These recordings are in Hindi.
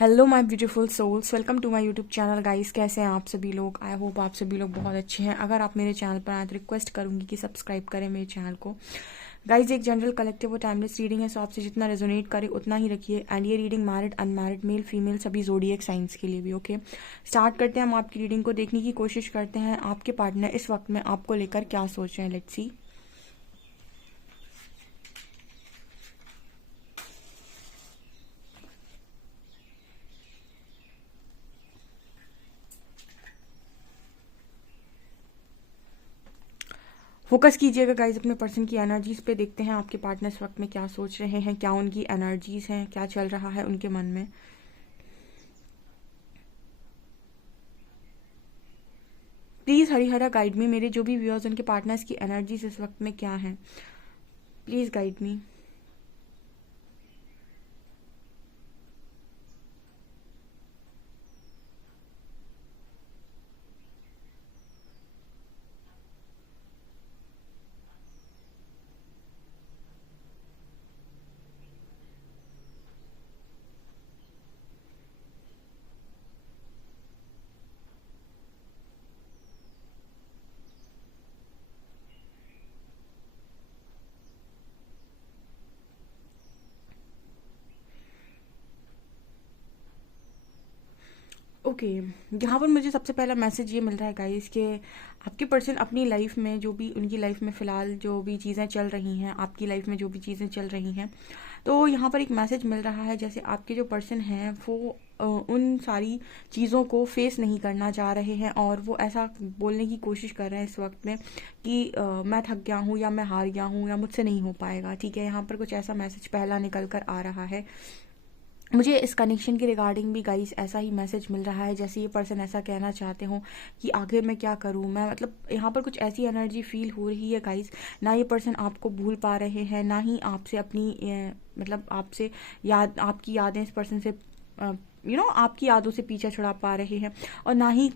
Hello my beautiful souls, welcome to my YouTube channel guys. कैसे हैं आप सभी लोग? आई होप आप सभी लोग बहुत अच्छे हैं। अगर आप मेरे चैनल पर आए तो रिक्वेस्ट करूंगी कि सब्सक्राइब करें मेरे चैनल को। गाइस, एक जनरल कलेक्टिव और टाइमलेस रीडिंग है, सो आपसे जितना रेजोनेट करे उतना ही रखिए। एंड ये reading married, unmarried, male, female सभी ज़ोडिएक साइंस के लिए भी ओके। स्टार्ट करते हैं। हम आपकी रीडिंग को देखने की कोशिश करते हैं। आपके पार्टनर इस वक्त में आपको लेकर क्या सोच रहे हैं? Let's see. फोकस कीजिएगा गाइज अपने पर्सन की एनर्जीज पे। देखते हैं आपके पार्टनर इस वक्त में क्या सोच रहे हैं, क्या उनकी एनर्जीज हैं, क्या चल रहा है उनके मन में। Please Harihara guide me. मेरे जो भी व्यूअर्स उनके पार्टनर्स की एनर्जीज इस वक्त में क्या है, प्लीज गाइड मी। ओके, यहाँ पर मुझे सबसे पहला मैसेज ये मिल रहा है गाइस कि आपके पर्सन अपनी लाइफ में जो भी उनकी लाइफ में फ़िलहाल जो भी चीज़ें चल रही हैं, आपकी लाइफ में जो भी चीज़ें चल रही हैं, तो यहाँ पर एक मैसेज मिल रहा है जैसे आपके जो पर्सन हैं वो उन सारी चीज़ों को फेस नहीं करना चाह रहे हैं और वो ऐसा बोलने की कोशिश कर रहे हैं इस वक्त में कि मैं थक गया हूँ या मैं हार गया हूँ या मुझसे नहीं हो पाएगा। ठीक है, यहाँ पर कुछ ऐसा मैसेज पहला निकल कर आ रहा है। मुझे इस कनेक्शन के रिगार्डिंग भी गाइस ऐसा ही मैसेज मिल रहा है जैसे ये पर्सन ऐसा कहना चाहते हो कि आखिर मैं क्या करूं। मैं मतलब यहाँ पर कुछ ऐसी एनर्जी फील हो रही है गाइस, ना ये पर्सन आपको भूल पा रहे हैं, ना ही आपसे अपनी मतलब आपसे आपकी यादें इस पर्सन से आपकी यादों से पीछा छुड़ा पा रहे हैं, और ना ही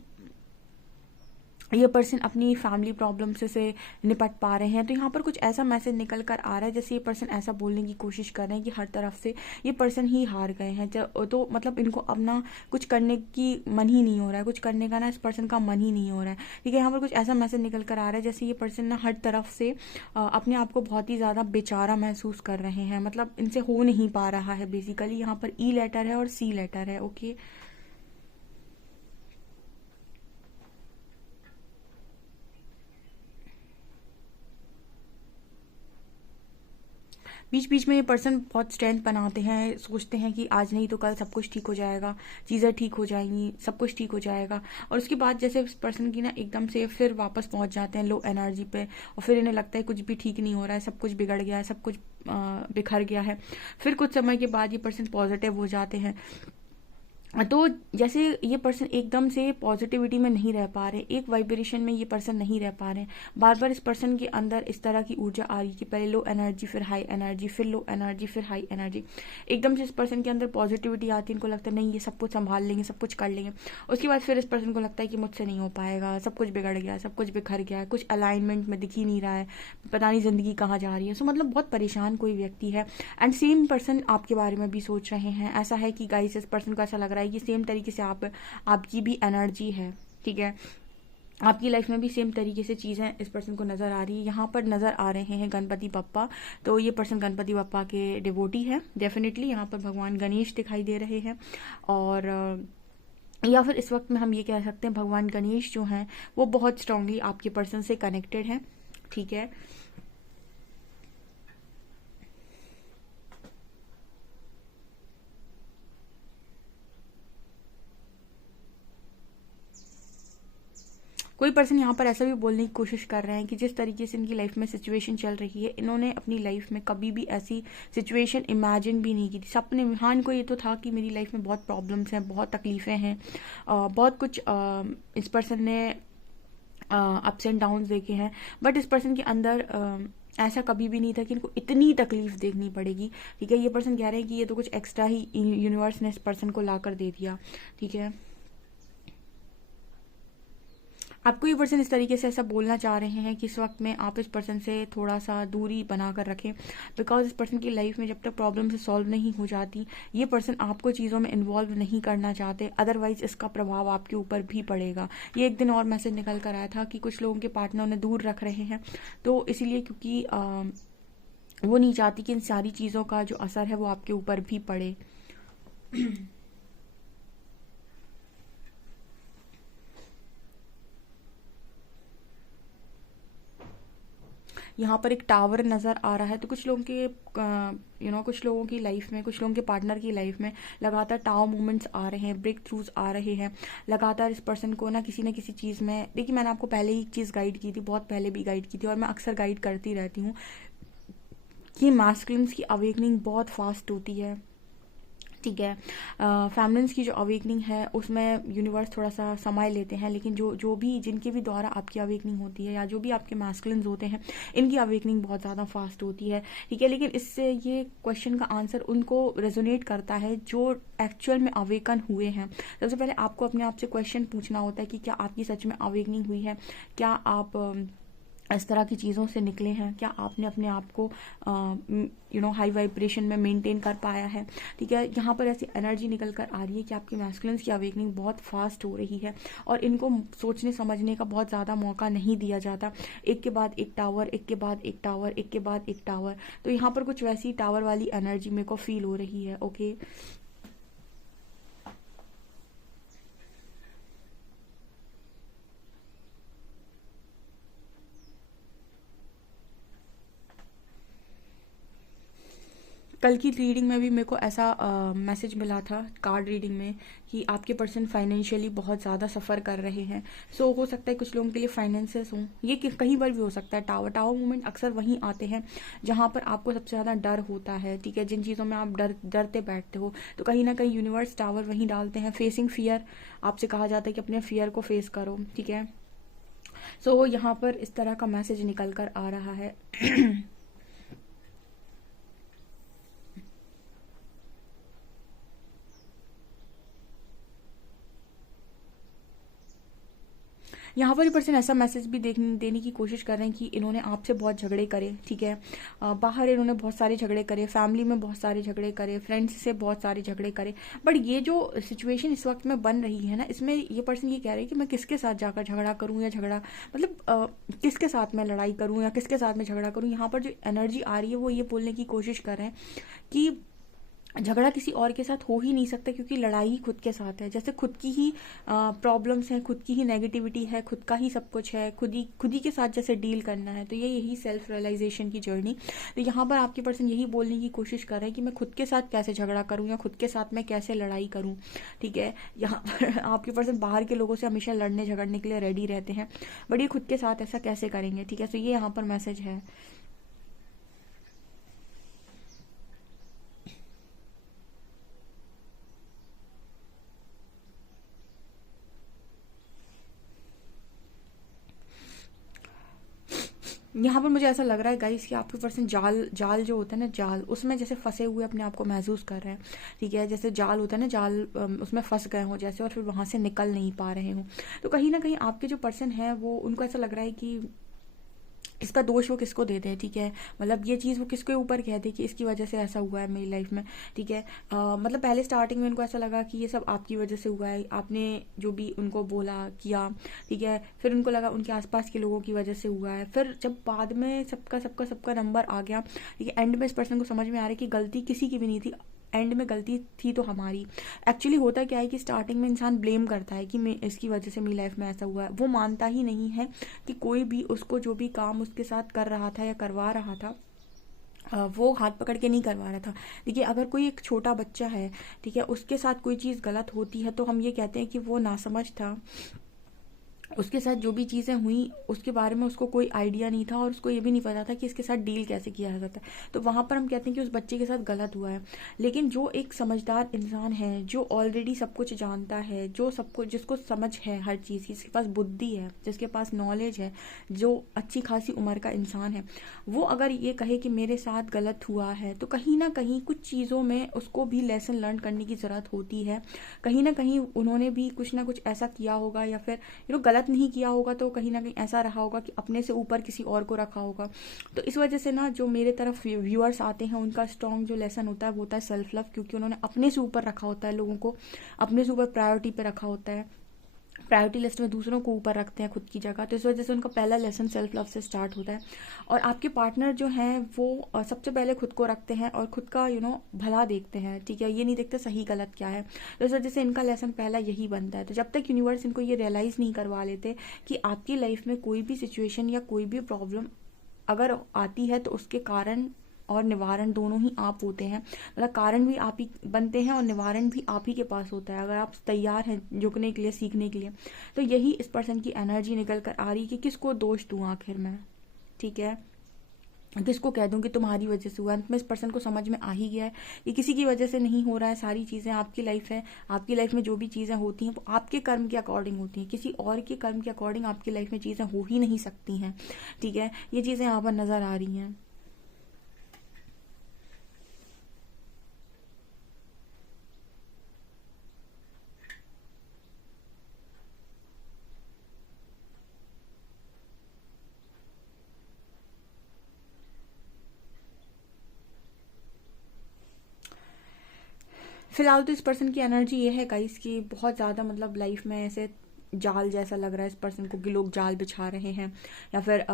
ये पर्सन अपनी फैमिली प्रॉब्लम से निपट पा रहे हैं। तो यहाँ पर कुछ ऐसा मैसेज निकल कर आ रहा है जैसे ये पर्सन ऐसा बोलने की कोशिश कर रहे हैं कि हर तरफ से ये पर्सन ही हार गए हैं। तो मतलब इनको अपना कुछ करने की मन ही नहीं हो रहा है, कुछ करने का ना इस पर्सन का मन ही नहीं हो रहा है। ठीक है, यहाँ पर कुछ ऐसा मैसेज निकल कर आ रहा है जैसे ये पर्सन ना हर तरफ से अपने आप को बहुत ही ज़्यादा बेचारा महसूस कर रहे हैं। मतलब इनसे हो नहीं पा रहा है। बेसिकली यहाँ पर ई लेटर है और सी लेटर है। ओके, बीच बीच में ये पर्सन बहुत स्ट्रेंथ बनाते हैं, सोचते हैं कि आज नहीं तो कल सब कुछ ठीक हो जाएगा, चीज़ें ठीक हो जाएंगी, सब कुछ ठीक हो जाएगा। और उसके बाद जैसे उस पर्सन की ना एकदम से फिर वापस पहुंच जाते हैं लो एनर्जी पे, और फिर इन्हें लगता है कुछ भी ठीक नहीं हो रहा है, सब कुछ बिगड़ गया है, सब कुछ बिखर गया है। फिर कुछ समय के बाद ये पर्सन पॉजिटिव हो जाते हैं। तो जैसे ये पर्सन एकदम से पॉजिटिविटी में नहीं रह पा रहे, एक वाइब्रेशन में ये पर्सन नहीं रह पा रहे। बार बार इस पर्सन के अंदर इस तरह की ऊर्जा आ रही है कि पहले लो एनर्जी, फिर हाई एनर्जी, फिर लो एनर्जी, फिर हाई एनर्जी। एकदम से इस पर्सन के अंदर पॉजिटिविटी आती है, इनको लगता है नहीं ये सब कुछ संभाल लेंगे, सब कुछ कर लेंगे। उसके बाद फिर इस पर्सन को लगता है कि मुझसे नहीं हो पाएगा, सब कुछ बिगड़ गया है, सब कुछ बिखर गया है, कुछ अलाइनमेंट में दिख ही नहीं रहा है, पता नहीं जिंदगी कहाँ जा रही है। सो मतलब बहुत परेशान कोई व्यक्ति है। एंड सेम पर्सन आपके बारे में भी सोच रहे हैं। ऐसा है कि गाइस इस पर्सन को ऐसा लग रहा है कि सेम तरीके से आपकी भी एनर्जी है। ठीक है, आपकी लाइफ में भी सेम तरीके से चीज़ें इस पर्सन को नज़र आ रही है। यहाँ पर नज़र आ रहे हैं गणपति बप्पा। तो ये पर्सन गणपति बप्पा के डिवोटी है डेफिनेटली। यहाँ पर भगवान गणेश दिखाई दे रहे हैं, और या फिर इस वक्त में हम ये कह सकते हैं भगवान गणेश जो हैं वो बहुत स्ट्रांगली आपके पर्सन से कनेक्टेड हैं। ठीक है, कोई पर्सन यहाँ पर ऐसा भी बोलने की कोशिश कर रहे हैं कि जिस तरीके से इनकी लाइफ में सिचुएशन चल रही है, इन्होंने अपनी लाइफ में कभी भी ऐसी सिचुएशन इमेजिन भी नहीं की थी। सपने में हाँ इनको ये तो था कि मेरी लाइफ में बहुत प्रॉब्लम्स हैं, बहुत तकलीफ़ें हैं, बहुत कुछ इस पर्सन ने अप्स एंड डाउन्स देखे हैं। बट इस पर्सन के अंदर ऐसा कभी भी नहीं था कि इनको इतनी तकलीफ देखनी पड़ेगी। ठीक है, ये पर्सन कह रहे हैं कि ये तो कुछ एक्स्ट्रा ही यूनिवर्स ने इस पर्सन को ला कर दे दिया। ठीक है, आपको ये पर्सन इस तरीके से ऐसा बोलना चाह रहे हैं कि इस वक्त में आप इस पर्सन से थोड़ा सा दूरी बना कर रखें, बिकॉज इस पर्सन की लाइफ में जब तक प्रॉब्लम से सॉल्व नहीं हो जाती, ये पर्सन आपको चीज़ों में इन्वॉल्व नहीं करना चाहते, अदरवाइज इसका प्रभाव आपके ऊपर भी पड़ेगा। ये एक दिन और मैसेज निकल कर आया था कि कुछ लोगों के पार्टनर उन्हें दूर रख रहे हैं, तो इसीलिए क्योंकि वो नहीं चाहती कि इन सारी चीज़ों का जो असर है वो आपके ऊपर भी पड़े। यहाँ पर एक टावर नज़र आ रहा है, तो कुछ लोगों के कुछ लोगों की लाइफ में, कुछ लोगों के पार्टनर की लाइफ में लगातार टावर मूवमेंट्स आ रहे हैं, ब्रेक थ्रूज आ रहे हैं। लगातार इस पर्सन को ना किसी चीज़ में, देखिए मैंने आपको पहले ही एक चीज़ गाइड की थी, बहुत पहले भी गाइड की थी, और मैं अक्सर गाइड करती रहती हूँ कि मैस्कुलिन्स की अवेकनिंग बहुत फास्ट होती है, ठीक है। फेमिनिन्स की जो अवेकनिंग है उसमें यूनिवर्स थोड़ा सा समय लेते हैं, लेकिन जो भी जिनके भी द्वारा आपकी अवेकनिंग होती है, या जो भी आपके मैस्कुलिन्स होते हैं, इनकी अवेकनिंग बहुत ज़्यादा फास्ट होती है, ठीक है। लेकिन इससे ये क्वेश्चन का आंसर उनको रेजोनेट करता है जो एक्चुअल में अवेकन हुए हैं। सबसे पहले आपको अपने आप से क्वेश्चन पूछना होता है कि क्या आपकी सच में अवेकनिंग हुई है, क्या आप इस तरह की चीज़ों से निकले हैं, क्या आपने अपने आप को हाई वाइब्रेशन में मेंटेन कर पाया है, ठीक है। यहाँ पर ऐसी एनर्जी निकल कर आ रही है कि आपकी मैस्कुलिन्स की अवेकनिंग बहुत फास्ट हो रही है, और इनको सोचने समझने का बहुत ज़्यादा मौका नहीं दिया जाता। एक के बाद एक टावर, एक के बाद एक टावर, एक के बाद एक टावर, तो यहाँ पर कुछ वैसी टावर वाली एनर्जी मेरे को फील हो रही है। ओके, कल की रीडिंग में भी मेरे को ऐसा मैसेज मिला था कार्ड रीडिंग में कि आपके पर्सन फाइनेंशियली बहुत ज़्यादा सफ़र कर रहे हैं। सो हो सकता है कुछ लोगों के लिए फाइनेंसेस हों, ये कहीं पर भी हो सकता है। टावर मूवमेंट अक्सर वहीं आते हैं जहाँ पर आपको सबसे ज़्यादा डर होता है, ठीक है, जिन चीज़ों में आप डरते बैठते हो, तो कहीं ना कहीं यूनिवर्स टावर वहीं डालते हैं। फेसिंग फियर, आपसे कहा जाता है कि अपने फियर को फेस करो, ठीक है। सो यहाँ पर इस तरह का मैसेज निकल कर आ रहा है। यहाँ पर पर्सन ऐसा मैसेज भी देने की कोशिश कर रहे हैं कि इन्होंने आपसे बहुत झगड़े करे, ठीक है। बाहर इन्होंने बहुत सारे झगड़े करे, फैमिली में बहुत सारे झगड़े करे, फ्रेंड्स से बहुत सारे झगड़े करे, बट ये जो सिचुएशन इस वक्त में बन रही है ना, इसमें ये पर्सन ये कह रहे हैं कि मैं किसके साथ जाकर झगड़ा करूँ, या झगड़ा मतलब किसके साथ मैं लड़ाई करूँ या किसके साथ मैं झगड़ा करूँ। यहाँ पर जो एनर्जी आ रही है वो ये बोलने की कोशिश कर रहे हैं कि झगड़ा किसी और के साथ हो ही नहीं सकता, क्योंकि लड़ाई ही खुद के साथ है। जैसे खुद की ही प्रॉब्लम्स हैं, खुद की ही नेगेटिविटी है, खुद का ही सब कुछ है, खुद ही के साथ जैसे डील करना है, तो ये यही सेल्फ रियलाइजेशन की जर्नी। तो यहाँ पर आपके पर्सन यही बोलने की कोशिश कर रहे हैं कि मैं खुद के साथ कैसे झगड़ा करूँ, या खुद के साथ मैं कैसे लड़ाई करूँ, ठीक है। यहाँ पर आपके पर्सन बाहर के लोगों से हमेशा लड़ने झगड़ने के लिए रेडी रहते हैं, बट ये खुद के साथ ऐसा कैसे करेंगे, ठीक है। तो ये यहाँ पर मैसेज है। यहाँ पर मुझे ऐसा लग रहा है गाइस कि आपके पर्सन जाल जाल जो होता है ना, जाल, उसमें जैसे फंसे हुए अपने आप को महसूस कर रहे हैं, ठीक है। जैसे जाल होता है ना, जाल उसमें फंस गए हो जैसे, और फिर वहां से निकल नहीं पा रहे हो। तो कहीं ना कहीं आपके जो पर्सन है वो, उनको ऐसा लग रहा है कि इसका दोष वो किसको देते हैं, ठीक है। मतलब ये चीज़ वो किसके ऊपर कहते हैं कि इसकी वजह से ऐसा हुआ है मेरी लाइफ में, ठीक है। मतलब पहले स्टार्टिंग में उनको ऐसा लगा कि ये सब आपकी वजह से हुआ है, आपने जो भी उनको बोला किया, ठीक है। फिर उनको लगा उनके आसपास के लोगों की वजह से हुआ है। फिर जब बाद में सबका नंबर आ गया, ठीक है, एंड में इस पर्सन को समझ में आ रहा है कि गलती किसी की भी नहीं थी, एंड में गलती थी तो हमारी। एक्चुअली होता क्या है कि स्टार्टिंग में इंसान ब्लेम करता है कि मैं इसकी वजह से मेरी लाइफ में ऐसा हुआ है, वो मानता ही नहीं है कि कोई भी उसको जो भी काम उसके साथ कर रहा था या करवा रहा था, वो हाथ पकड़ के नहीं करवा रहा था। देखिए, अगर कोई एक छोटा बच्चा है, ठीक है, उसके साथ कोई चीज़ गलत होती है तो हम ये कहते हैं कि वो नासमझ था, उसके साथ जो भी चीज़ें हुई उसके बारे में उसको कोई आइडिया नहीं था, और उसको ये भी नहीं पता था कि इसके साथ डील कैसे किया जाता है। तो वहाँ पर हम कहते हैं कि उस बच्चे के साथ गलत हुआ है। लेकिन जो एक समझदार इंसान है, जो ऑलरेडी सब कुछ जानता है, जो सब कुछ, जिसको समझ है हर चीज़ की, जिसके पास बुद्धि है, जिसके पास नॉलेज है, जो अच्छी खासी उम्र का इंसान है, वो अगर ये कहे कि मेरे साथ गलत हुआ है, तो कहीं ना कहीं कुछ चीज़ों में उसको भी लेसन लर्न करने की ज़रूरत होती है। कहीं ना कहीं उन्होंने भी कुछ ना कुछ ऐसा किया होगा, या फिर गलत नहीं किया होगा तो कहीं ना कहीं ऐसा रहा होगा कि अपने से ऊपर किसी और को रखा होगा। तो इस वजह से ना जो मेरे तरफ व्यूअर्स आते हैं उनका स्ट्रॉन्ग जो लेसन होता है वो होता है सेल्फ लव, क्योंकि उन्होंने अपने से ऊपर रखा होता है, लोगों को अपने से ऊपर प्रायोरिटी पे रखा होता है, प्रायोरिटी लिस्ट में दूसरों को ऊपर रखते हैं खुद की जगह। तो इस वजह से उनका पहला लेसन सेल्फ लव से स्टार्ट होता है। और आपके पार्टनर जो हैं वो सबसे पहले खुद को रखते हैं और खुद का भला देखते हैं, ठीक है, ये नहीं देखते सही गलत क्या है। तो इस वजह से इनका लेसन पहला यही बनता है। तो जब तक यूनिवर्स इनको ये रियलाइज़ नहीं करवा लेते कि आपकी लाइफ में कोई भी सिचुएशन या कोई भी प्रॉब्लम अगर आती है तो उसके कारण और निवारण दोनों ही आप होते हैं, मतलब कारण भी आप ही बनते हैं और निवारण भी आप ही के पास होता है, अगर आप तैयार हैं झुकने के लिए, सीखने के लिए। तो यही इस पर्सन की एनर्जी निकल कर आ रही कि किसको दोष दूं आखिर में, ठीक है, किसको कह दूं कि तुम्हारी वजह से हुआ। अंत में इस पर्सन को समझ में आ ही गया है कि किसी की वजह से नहीं हो रहा है, सारी चीज़ें आपकी लाइफ है, आपकी लाइफ में जो भी चीज़ें होती हैं वो आपके कर्म के अकॉर्डिंग होती हैं, किसी और के कर्म के अकॉर्डिंग आपकी लाइफ में चीज़ें हो ही नहीं सकती हैं, ठीक है। ये चीज़ें यहाँ पर नज़र आ रही हैं। फिलहाल तो इस पर्सन की एनर्जी ये है गाइस कि बहुत ज़्यादा मतलब लाइफ में ऐसे जाल जैसा लग रहा है इस पर्सन को कि लोग जाल बिछा रहे हैं, या फिर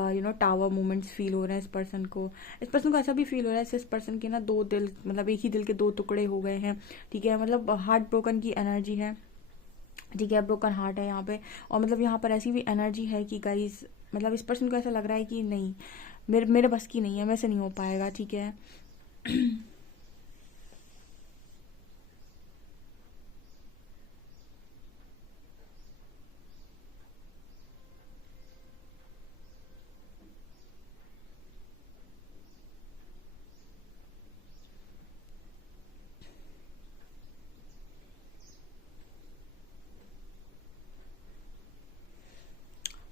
टावर मूवमेंट्स फील हो रहे हैं इस पर्सन को। इस पर्सन को ऐसा भी फील हो रहा है इस पर्सन के ना दो दिल, मतलब एक ही दिल के दो टुकड़े हो गए हैं, ठीक है, मतलब हार्ट ब्रोकन की एनर्जी है, ठीक है, ब्रोकन हार्ट है यहाँ पे। और मतलब यहाँ पर ऐसी भी एनर्जी है कि गाइस मतलब इस पर्सन को ऐसा लग रहा है कि नहीं, मेरे मेरे बस की नहीं है, मेरे से नहीं हो पाएगा, ठीक है।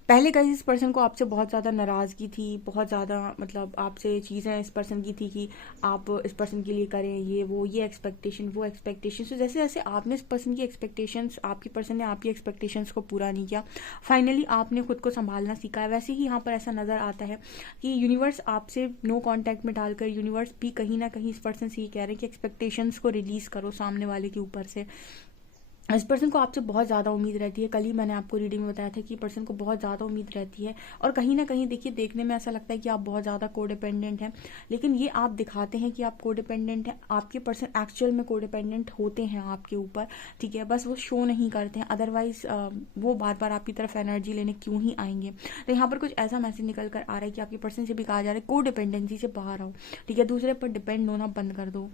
पहले गाइस इस पर्सन को आपसे बहुत ज़्यादा नाराज़गी थी, बहुत ज़्यादा मतलब आपसे चीज़ें इस पर्सन की थी कि आप इस पर्सन के लिए करें ये वो, ये एक्सपेक्टेशन वो एक्सपेक्टेशन। तो जैसे जैसे आपने इस पर्सन की एक्सपेक्टेशंस, आपकी पर्सन ने आपकी एक्सपेक्टेशंस को पूरा नहीं किया, फाइनली आपने खुद को संभालना सीखा है। वैसे ही यहाँ पर ऐसा नज़र आता है कि यूनिवर्स आपसे नो कॉन्टैक्ट में डालकर यूनिवर्स भी कहीं ना कहीं इस पर्सन से ये कह रहे हैं कि एक्सपेक्टेशंस को रिलीज़ करो सामने वाले के ऊपर से। इस पर्सन को आपसे बहुत ज़्यादा उम्मीद रहती है। कल ही मैंने आपको रीडिंग में बताया था कि पर्सन को बहुत ज़्यादा उम्मीद रहती है, और कहीं ना कहीं देखिए देखने में ऐसा लगता है कि आप बहुत ज़्यादा कोडिपेंडेंट हैं, लेकिन ये आप दिखाते हैं कि आप कोडिपेंडेंट हैं, आपके पर्सन एक्चुअल में कोडिपेंडेंट होते हैं आपके ऊपर, ठीक है, बस वो शो नहीं करते हैं, अदरवाइज वो बार बार आपकी तरफ एनर्जी लेने क्यों ही आएंगे। तो यहाँ पर कुछ ऐसा मैसेज निकल कर आ रहा है कि आपके पर्सन से भी कहा जा रहा है कोडिपेंडेंसी से बाहर आओ, ठीक है, दूसरे पर डिपेंड होना बंद कर दो,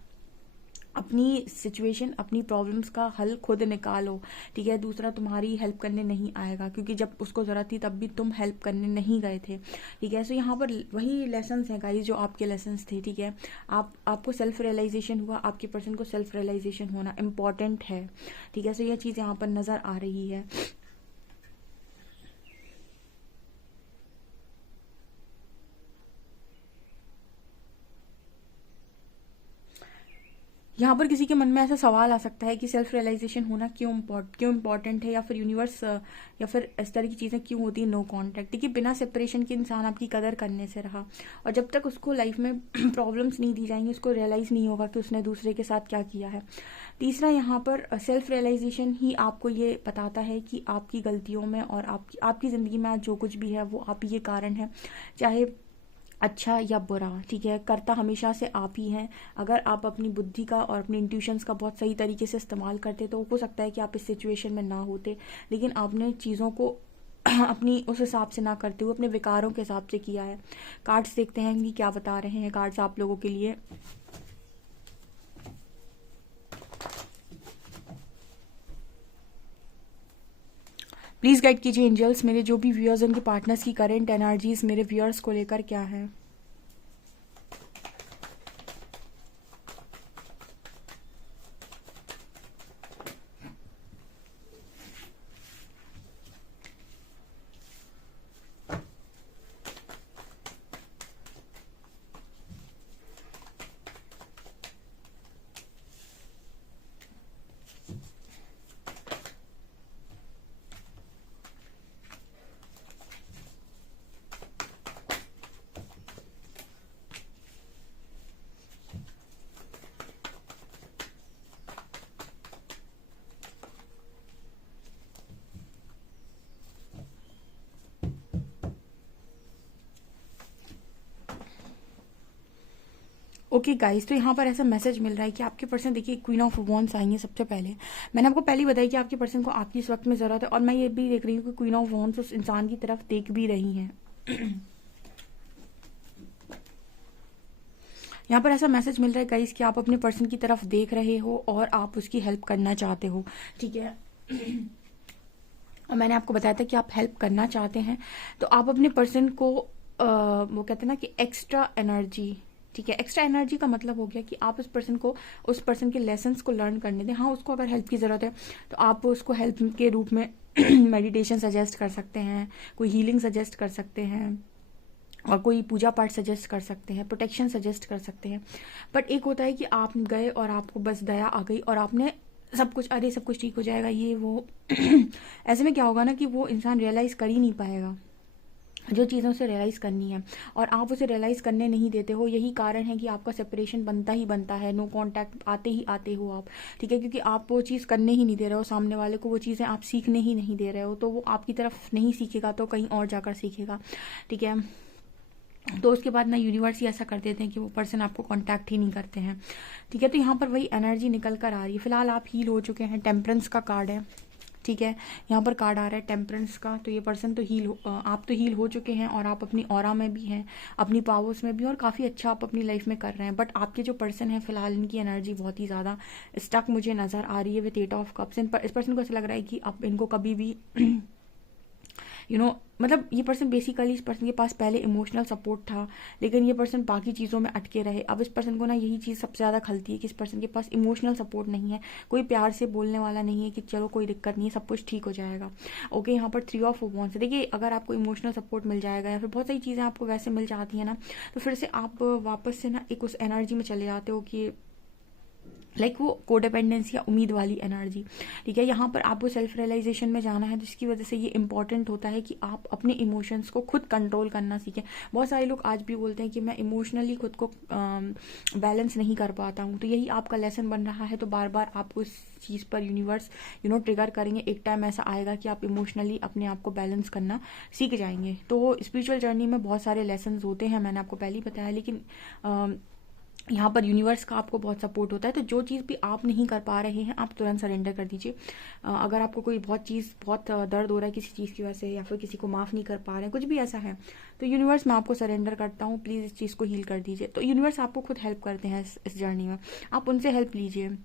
अपनी सिचुएशन, अपनी प्रॉब्लम्स का हल खुद निकालो, ठीक है, दूसरा तुम्हारी हेल्प करने नहीं आएगा, क्योंकि जब उसको ज़रूरत थी तब भी तुम हेल्प करने नहीं गए थे, ठीक है। सो यहाँ पर वही लेसन्स हैं गाइस जो आपके लेसन्स थे, ठीक है। आपको सेल्फ रियलाइजेशन हुआ, आपके पर्सन को सेल्फ रियलाइजेशन होना इम्पॉर्टेंट है, ठीक है। सो ये चीज़ यहाँ पर नज़र आ रही है। यहाँ पर किसी के मन में ऐसा सवाल आ सकता है कि सेल्फ रियलाइजेशन होना क्यों इम्पोर्टेंट है, या फिर यूनिवर्स या फिर इस तरह की चीज़ें क्यों होती है। नो कॉन्टैक्ट, ठीक है, बिना सेपरेशन के इंसान आपकी कदर करने से रहा, और जब तक उसको लाइफ में प्रॉब्लम्स नहीं दी जाएंगी उसको रियलाइज़ नहीं होगा कि उसने दूसरे के साथ क्या किया है। तीसरा, यहाँ पर सेल्फ रियलाइजेशन ही आपको ये बताता है कि आपकी गलतियों में और आपकी ज़िंदगी में आज जो कुछ भी है वो आप ही के कारण है, चाहे अच्छा या बुरा, ठीक है, करता हमेशा से आप ही हैं। अगर आप अपनी बुद्धि का और अपनी इंट्यूशंस का बहुत सही तरीके से इस्तेमाल करते तो हो सकता है कि आप इस सिचुएशन में ना होते, लेकिन आपने चीज़ों को अपनी उस हिसाब से ना करते हुए अपने विकारों के हिसाब से किया है। कार्ड्स देखते हैं कि क्या बता रहे हैं कार्ड्स आप लोगों के लिए। प्लीज़ गाइड कीजिए एंजल्स, मेरे जो भी व्यूअर्स उनके पार्टनर्स की करेंट एनर्जीज मेरे व्यूअर्स को लेकर क्या है। ओके गाइस, तो यहाँ पर ऐसा मैसेज मिल रहा है कि आपके पर्सन, देखिए क्वीन ऑफ वॉन्ड्स आई है सबसे पहले। मैंने आपको पहले ही बताया कि आपके पर्सन को आपकी इस वक्त में ज़रूरत है, और मैं ये भी देख रही हूँ कि क्वीन ऑफ वॉन्ड्स उस इंसान की तरफ देख भी रही हैं। यहाँ पर ऐसा मैसेज मिल रहा है गाइस कि आप अपने पर्सन की तरफ देख रहे हो और आप उसकी हेल्प करना चाहते हो, ठीक है। और मैंने आपको बताया था कि आप हेल्प करना चाहते हैं, तो आप अपने पर्सन को वो कहते हैं ना कि एक्स्ट्रा एनर्जी, ठीक है। एक्स्ट्रा एनर्जी का मतलब हो गया कि आप उस पर्सन को, उस पर्सन के लेसन्स को लर्न करने दें। हाँ, उसको अगर हेल्प की ज़रूरत है तो आप उसको हेल्प के रूप में मेडिटेशन सजेस्ट कर सकते हैं, कोई हीलिंग सजेस्ट कर सकते हैं, और कोई पूजा पाठ सजेस्ट कर सकते हैं, प्रोटेक्शन सजेस्ट कर सकते हैं। बट एक होता है कि आप गए और आपको बस दया आ गई और आपने सब कुछ, अरे सब कुछ ठीक हो जाएगा ये वो ऐसे में क्या होगा ना कि वो इंसान रियलाइज कर ही नहीं पाएगा जो चीज़ें उसे रियलाइज़ करनी है, और आप उसे रियलाइज़ करने नहीं देते हो। यही कारण है कि आपका सेपरेशन बनता ही बनता है, नो कांटेक्ट आते ही आते हो आप, ठीक है। क्योंकि आप वो चीज़ करने ही नहीं दे रहे हो सामने वाले को, वो चीज़ें आप सीखने ही नहीं दे रहे हो, तो वो आपकी तरफ नहीं सीखेगा तो कहीं और जाकर सीखेगा, ठीक है। तो उसके बाद ना यूनिवर्स ही ऐसा कर देते हैं कि वो पर्सन आपको कांटेक्ट ही नहीं करते हैं, ठीक है। तो यहाँ पर वही एनर्जी निकल कर आ रही है। फिलहाल आप हील हो चुके हैं, टेम्परेंस का कार्ड है, ठीक है। यहाँ पर कार्ड आ रहा है टेम्परेंस का, तो ये पर्सन तो आप तो हील हो चुके हैं, और आप अपनी ऑरा में भी हैं, अपनी पावर्स में भी, और काफ़ी अच्छा आप अपनी लाइफ में कर रहे हैं। बट आपके जो पर्सन है फिलहाल, इनकी एनर्जी बहुत ही ज़्यादा स्टक मुझे नज़र आ रही है विद 8 ऑफ कप्स। इस पर्सन को ऐसा लग रहा है कि अब इनको कभी भी मतलब ये पर्सन बेसिकली, इस पर्सन के पास पहले इमोशनल सपोर्ट था, लेकिन ये पर्सन बाकी चीज़ों में अटके रहे। अब इस पर्सन को ना यही चीज़ सबसे ज़्यादा खलती है कि इस पर्सन के पास इमोशनल सपोर्ट नहीं है, कोई प्यार से बोलने वाला नहीं है कि चलो कोई दिक्कत नहीं है, सब कुछ ठीक हो जाएगा। ओके, यहाँ पर 3 ऑफ वॉन्ड्स। देखिए, अगर आपको इमोशनल सपोर्ट मिल जाएगा या फिर बहुत सारी चीज़ें आपको वैसे मिल जाती हैं ना, तो फिर से आप वापस से ना एक उस एनर्जी में चले जाते हो कि लाइक वो कोडिपेंडेंसी या उम्मीद वाली एनर्जी, ठीक है। यहाँ पर आपको सेल्फ रियलाइजेशन में जाना है, जिसकी वजह से ये इंपॉर्टेंट होता है कि आप अपने इमोशंस को खुद कंट्रोल करना सीखें। बहुत सारे लोग आज भी बोलते हैं कि मैं इमोशनली खुद को बैलेंस नहीं कर पाता हूँ, तो यही आपका लेसन बन रहा है। तो बार बार आपको इस चीज़ पर यूनिवर्स ट्रिगर करेंगे। एक टाइम ऐसा आएगा कि आप इमोशनली अपने आप को बैलेंस करना सीख जाएंगे। तो स्पिरिचुअल जर्नी में बहुत सारे लेसन होते हैं, मैंने आपको पहले ही बताया, लेकिन यहाँ पर यूनिवर्स का आपको बहुत सपोर्ट होता है। तो जो चीज़ भी आप नहीं कर पा रहे हैं, आप तुरंत सरेंडर कर दीजिए। अगर आपको कोई बहुत दर्द हो रहा है किसी चीज़ की वजह से, या फिर किसी को माफ़ नहीं कर पा रहे हैं, कुछ भी ऐसा है, तो यूनिवर्स मैं आपको सरेंडर करता हूँ, प्लीज़ इस चीज़ को हील कर दीजिए। तो यूनिवर्स आपको खुद हेल्प करते हैं इस जर्नी में, आप उनसे हेल्प लीजिए।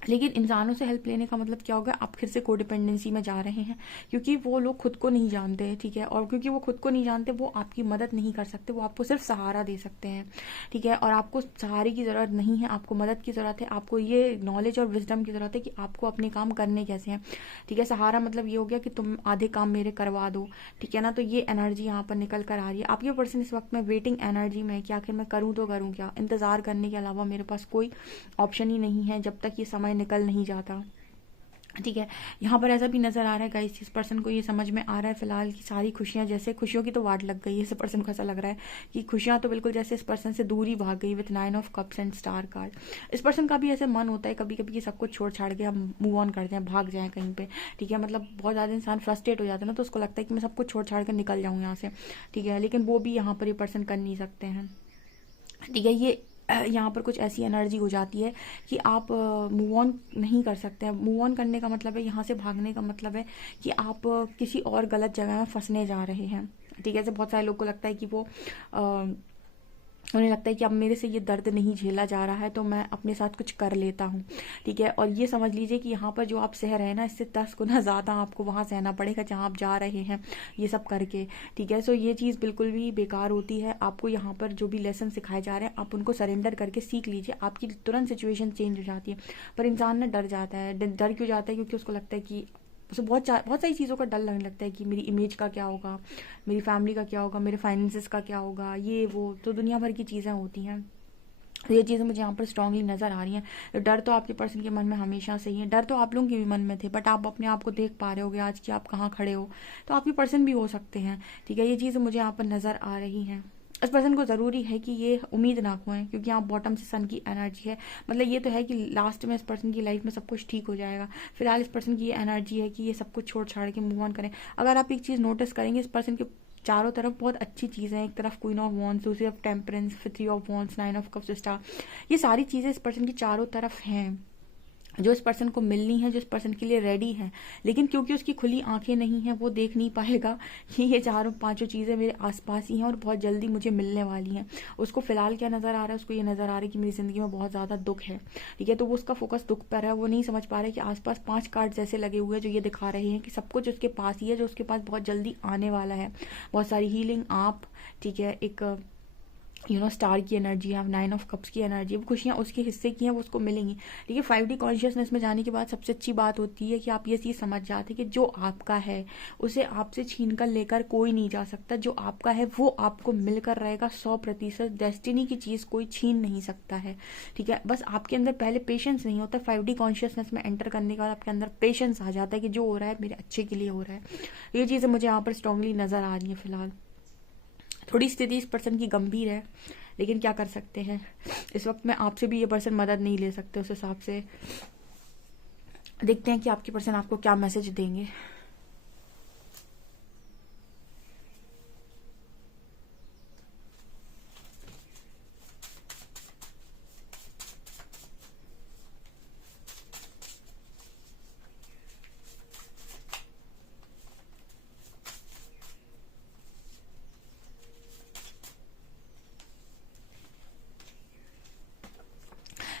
लेकिन इंसानों से हेल्प लेने का मतलब क्या होगा, आप फिर से कोडिपेंडेंसी में जा रहे हैं, क्योंकि वो लोग खुद को नहीं जानते, ठीक है। और क्योंकि वो खुद को नहीं जानते, वो आपकी मदद नहीं कर सकते, वो आपको सिर्फ सहारा दे सकते हैं, ठीक है। और आपको सहारे की ज़रूरत नहीं है, आपको मदद की ज़रूरत है। आपको ये नॉलेज और विजडम की ज़रूरत है कि आपको अपने काम करने कैसे हैं, ठीक है। सहारा मतलब ये हो गया कि तुम आधे काम मेरे करवा दो, ठीक है ना। तो ये एनर्जी यहाँ पर निकल कर आ रही है। आपके पर्सन इस वक्त में वेटिंग एनर्जी में, कि आखिर मैं करूँ तो करूँ क्या, इंतज़ार करने के अलावा मेरे पास कोई ऑप्शन ही नहीं है जब तक ये समय निकल नहीं जाता, ठीक है। यहाँ पर ऐसा भी नजर आ रहा है गाइस, इस पर्सन को ये समझ में आ रहा है फिलहाल की सारी खुशियाँ, जैसे खुशियों की तो वाट लग गई है। इस पर्सन को ऐसा लग रहा है कि खुशियाँ तो बिल्कुल जैसे इस पर्सन से दूर ही भाग गई with 9 of cups and star card. इस पर्सन का भी ऐसे मन होता है कभी कभी कि सब कुछ छोड़ छाड़ के हम मूव ऑन कर जाएं, भाग जाएं कहीं पे, ठीक है। मतलब बहुत ज़्यादा इंसान फ्रस्ट्रेट हो जाता है ना, तो उसको लगता है कि मैं सब कुछ छोड़ छाड़ कर निकल जाऊँ यहाँ से, ठीक है। लेकिन वो भी यहाँ पर ये पर्सन कर नहीं सकते हैं, ठीक है। ये यहाँ पर कुछ ऐसी एनर्जी हो जाती है कि आप मूव ऑन नहीं कर सकते हैं। मूव ऑन करने का मतलब है, यहाँ से भागने का मतलब है कि आप किसी और गलत जगह में फंसने जा रहे हैं, ठीक है। ऐसे बहुत सारे लोग को लगता है कि वो उन्हें लगता है कि अब मेरे से ये दर्द नहीं झेला जा रहा है, तो मैं अपने साथ कुछ कर लेता हूँ, ठीक है। और ये समझ लीजिए कि यहाँ पर जो आप सह रहे हैं ना, इससे 10 गुना ज़्यादा आपको वहाँ सहना पड़ेगा जहाँ आप जा रहे हैं ये सब करके, ठीक है। सो ये चीज़ बिल्कुल भी बेकार होती है। आपको यहाँ पर जो भी लेसन सिखाए जा रहे हैं, आप उनको सरेंडर करके सीख लीजिए, आपकी तुरंत सिचुएशन चेंज हो जाती है। पर इंसान ना डर जाता है। डर क्यों जाता है? क्योंकि उसको लगता है कि उसे बहुत सारी चीज़ों का डर लगने लगता है कि मेरी इमेज का क्या होगा, मेरी फैमिली का क्या होगा, मेरे फाइनेंसेस का क्या होगा, ये वो, तो दुनिया भर की चीज़ें होती हैं। तो ये चीज़ें मुझे यहाँ पर स्ट्रांगली नज़र आ रही हैं। तो डर तो आपके पर्सन के मन में हमेशा से ही है, डर तो आप लोगों के भी मन में थे, बट आप अपने आप को देख पा रहे होगे आज कि आप कहाँ खड़े हो, तो आपके पर्सन भी हो सकते हैं, ठीक है। ये चीज़ें मुझे यहाँ पर नज़र आ रही हैं। इस पर्सन को ज़रूरी है कि ये उम्मीद ना खोएं, क्योंकि यहाँ बॉटम से सन की एनर्जी है। मतलब ये तो है कि लास्ट में इस पर्सन की लाइफ में सब कुछ ठीक हो जाएगा। फिलहाल इस पर्सन की ये एनर्जी है कि ये सब कुछ छोड़ छाड़ के मूव ऑन करें। अगर आप एक चीज़ नोटिस करेंगे, इस पर्सन के चारों तरफ बहुत अच्छी चीज़ें हैं। एक तरफ क्वीन ऑफ वॉन्ड्स, दूसरी तरफ टेम्परेंस, फिर 3 of wands, 9 of cups, star. ये सारी चीज़ें इस पर्सन की चारों तरफ हैं, जो इस पर्सन को मिलनी है, जो इस पर्सन के लिए रेडी है। लेकिन क्योंकि उसकी खुली आंखें नहीं हैं, वो देख नहीं पाएगा कि ये चारों पांचों चीज़ें मेरे आसपास ही हैं और बहुत जल्दी मुझे मिलने वाली हैं। उसको फिलहाल क्या नज़र आ रहा है, उसको ये नज़र आ रहा है कि मेरी ज़िंदगी में बहुत ज़्यादा दुख है, ठीक है। तो वो उसका फोकस दुख पर है। वो नहीं समझ पा रहा है कि आसपास 5 कार्ड्स ऐसे लगे हुए हैं जो ये दिखा रहे हैं कि सब कुछ उसके पास ही है, जो उसके पास बहुत जल्दी आने वाला है। बहुत सारी हीलिंग, आप, ठीक है, एक स्टार की एनर्जी है, 9 ऑफ कप्स की एनर्जी है। वो खुशियाँ उसके हिस्से की हैं, वो उसको मिलेंगी। ठीक है, 5D कॉन्शियसनेस में जाने के बाद सबसे अच्छी बात होती है कि आप ये चीज़ समझ जाते हैं कि जो आपका है उसे आपसे छीन कर लेकर कोई नहीं जा सकता। जो आपका है वो आपको मिलकर रहेगा 100%। डेस्टिनी की चीज़ कोई छीन नहीं सकता है, ठीक है। बस आपके अंदर पहले पेशेंस नहीं होता। 5D कॉन्शियसनेस में एंटर करने के बाद आपके अंदर पेशेंस आ जाता है कि जो हो रहा है मेरे अच्छे के लिए हो रहा है। ये चीज़ें मुझे यहाँ पर स्ट्रांगली नज़र आ रही हैं फिलहाल। थोड़ी स्थिति इस पर्सन की गंभीर है, लेकिन क्या कर सकते हैं, इस वक्त में आपसे भी ये पर्सन मदद नहीं ले सकते। उस हिसाब से देखते हैं कि आपके पर्सन आपको क्या मैसेज देंगे।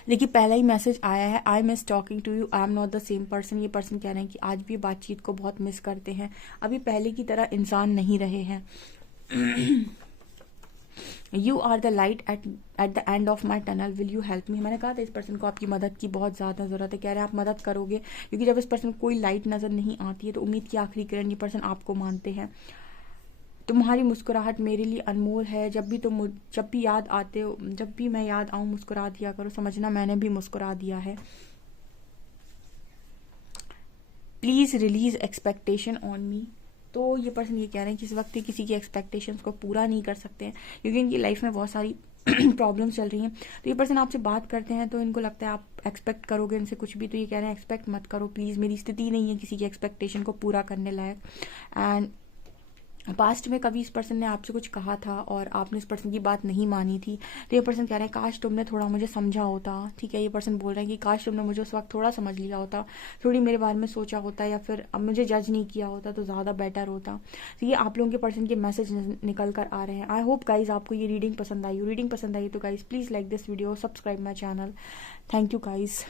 देखिए, पहला ही मैसेज आया है, I miss talking to you, I am not the same person. ये पर्सन कह रहे हैं कि आज भी बातचीत को बहुत मिस करते हैं, अभी पहले की तरह इंसान नहीं रहे हैं। You are the light at the end of my tunnel, will you help me. मैंने कहा था इस पर्सन को आपकी मदद की बहुत ज़्यादा ज़रूरत है। कह रहे हैं आप मदद करोगे, क्योंकि जब इस पर्सन को कोई लाइट नज़र नहीं आती है तो उम्मीद की आखिरी किरण ये पर्सन आपको मानते हैं। तुम्हारी मुस्कुराहट मेरे लिए अनमोल है। जब भी याद आते हो, जब भी मैं याद आऊँ मुस्कुरा दिया करो। समझना मैंने भी मुस्कुरा दिया है। Please release expectation on me. तो ये पर्सन ये कह रहे हैं कि इस वक्त ये किसी की एक्सपेक्टेशंस को पूरा नहीं कर सकते हैं, क्योंकि इनकी लाइफ में बहुत सारी प्रॉब्लम्स चल रही हैं। तो ये पर्सन आपसे बात करते हैं तो इनको लगता है आप एक्सपेक्ट करोगे इनसे कुछ भी, तो ये कह रहे हैं एक्सपेक्ट मत करो प्लीज़, मेरी स्थिति नहीं है किसी की एक्सपेक्टेशन को पूरा करने लायक। एंड पास्ट में कभी इस पर्सन ने आपसे कुछ कहा था और आपने इस पर्सन की बात नहीं मानी थी। तो ये पर्सन कह रहे हैं काश तुमने थोड़ा मुझे समझा होता, ठीक है। ये पर्सन बोल रहे हैं कि काश तुमने मुझे उस वक्त थोड़ा समझ लिया होता, थोड़ी मेरे बारे में सोचा होता, या फिर अब मुझे जज नहीं किया होता तो ज़्यादा बेटर होता। तो ये आप लोगों के पर्सन के मैसेज निकल कर आ रहे हैं। आई होप गाइज आपको ये रीडिंग पसंद आई। रीडिंग पसंद आई तो guys please like this video, subscribe my channel. Thank you guys.